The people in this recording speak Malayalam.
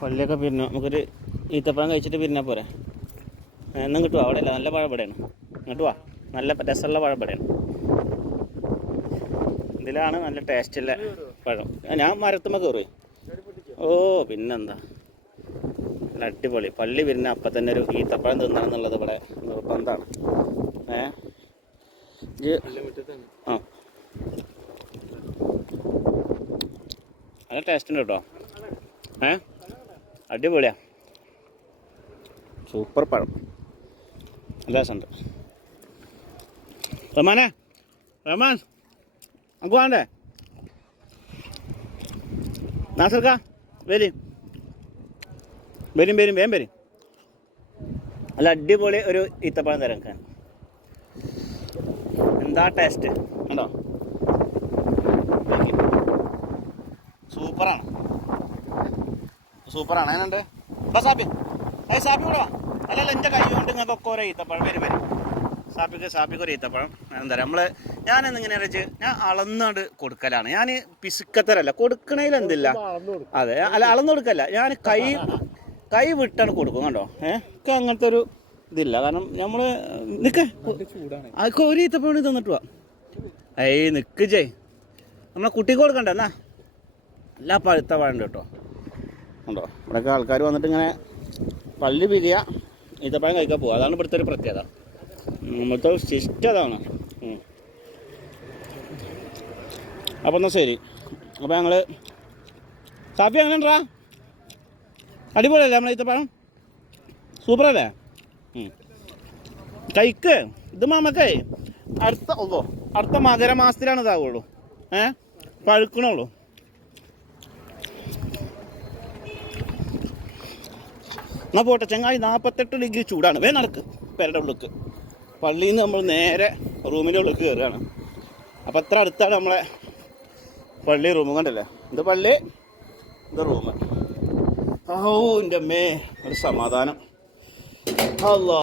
പള്ളിയൊക്കെ പിരിഞ്ഞു. നമുക്കൊരു ഈത്തപ്പഴം കഴിച്ചിട്ട് പിരിഞ്ഞാൽ പോരെ. എന്നും കിട്ടുക അവിടെ അല്ല, നല്ല പഴം ഇവിടെയാണ്. ഇങ്ങോട്ട് വാ, നല്ല രസമുള്ള പഴം ഇവിടെയാണ്. ഇതിലാണ് നല്ല ടേസ്റ്റുള്ള പഴം. ഞാൻ മരത്തുമ്മ കയറി. ഓ പിന്നെന്താ, നല്ല അടിപൊളി. പള്ളി പിരിഞ്ഞ അപ്പം തന്നെ ഒരു ഈത്തപ്പഴം തിന്നണം എന്നുള്ളത് ഇവിടെ നിർബന്ധമാണ്. ആ നല്ല ടേസ്റ്റ് ഉണ്ട് കേട്ടോ. അടിപൊളിയാ, സൂപ്പർ പഴം, നല്ല രസമുണ്ട്. റഹ്മാനെ, റഹ്മാൻ നമുക്ക് വേണ്ടേ? നാസർക്ക വരും വരും വരും വേഗം വരും. നല്ല അടിപൊളി ഒരു ഈത്തപ്പഴം തരാം. എന്താ ടേസ്റ്റ് ഉണ്ടോ? സൂപ്പറാണ്, സൂപ്പറാണ്. അതിനുണ്ട് സാപ്പി, അത് സാപ്പി കൂടെ വാ. അല്ലല്ല, എൻ്റെ കൈ കൊണ്ട് നിങ്ങൾക്കൊക്കെ ഓരോ ഈത്തപ്പഴം വരും വരും. സാപ്പിക്ക് ഒരു ഈത്തപ്പഴം. എന്താ പറയുക, ഞാനെന്നിങ്ങനെ വെച്ച് ഞാൻ അളന്നുകൊണ്ട് കൊടുക്കലാണ്. ഞാൻ പിസുക്കത്തരല്ല, കൊടുക്കണേൽ എന്തില്ല. അതെ, അല്ല അളന്നു കൊടുക്കല്ല, ഞാൻ കൈ വിട്ടാണ് കൊടുക്കും. കണ്ടോ, ഒക്കെ അങ്ങനത്തെ ഒരു ഇതില്ല. കാരണം നമ്മൾ അതൊക്കെ ഒരു ഈത്തപ്പഴം തന്നിട്ട് പോവാ. ഏയ് നിക്ക് ജയ്, നമ്മളെ കുട്ടിക്ക് കൊടുക്കണ്ട എന്നാ. എല്ലാ പഴുത്ത പഴം കേട്ടോ. ഉണ്ടോ, ഇവിടെയൊക്കെ ആൾക്കാർ വന്നിട്ട് ഇങ്ങനെ പള്ളി പിരിയുക, ഈത്തപ്പഴം കഴിക്കാൻ പോവുക. അതാണ് ഇവിടുത്തെ ഒരു പ്രത്യേകത. നമ്മളുടെ ശിഷ്ട അതാണ്. അപ്പം എന്നാൽ ശരി. അപ്പോൾ ഞങ്ങൾ സാപ്പി അങ്ങനെ ഉണ്ടാ, അടിപൊളിയല്ലേ നമ്മളെ ഈത്തപ്പഴം? സൂപ്പറല്ലേ? കഴിക്ക്. ഇത് മാമക്കേ അടുത്ത മകരമാസത്തിലാണ് ഇതാവുള്ളൂ. പഴുക്കണുള്ളൂ. എന്നാ പോട്ടെ ചങ്ങായി, 48 ഡിഗ്രി ചൂടാണ്. നടക്ക് പെരയുടെ ഉള്ളിലേക്ക്. പള്ളിയിൽ നിന്ന് നമ്മൾ നേരെ റൂമിൻ്റെ ഉള്ളിൽ കയറുകയാണ്. അപ്പം അത്ര അടുത്താണ് നമ്മളെ പള്ളി റൂം. കണ്ടല്ലേ, ഇത് പള്ളി, ഇത് റൂം. ഓ എൻ്റെ അമ്മേ, ഒരു സമാധാനം. അല്ലാ.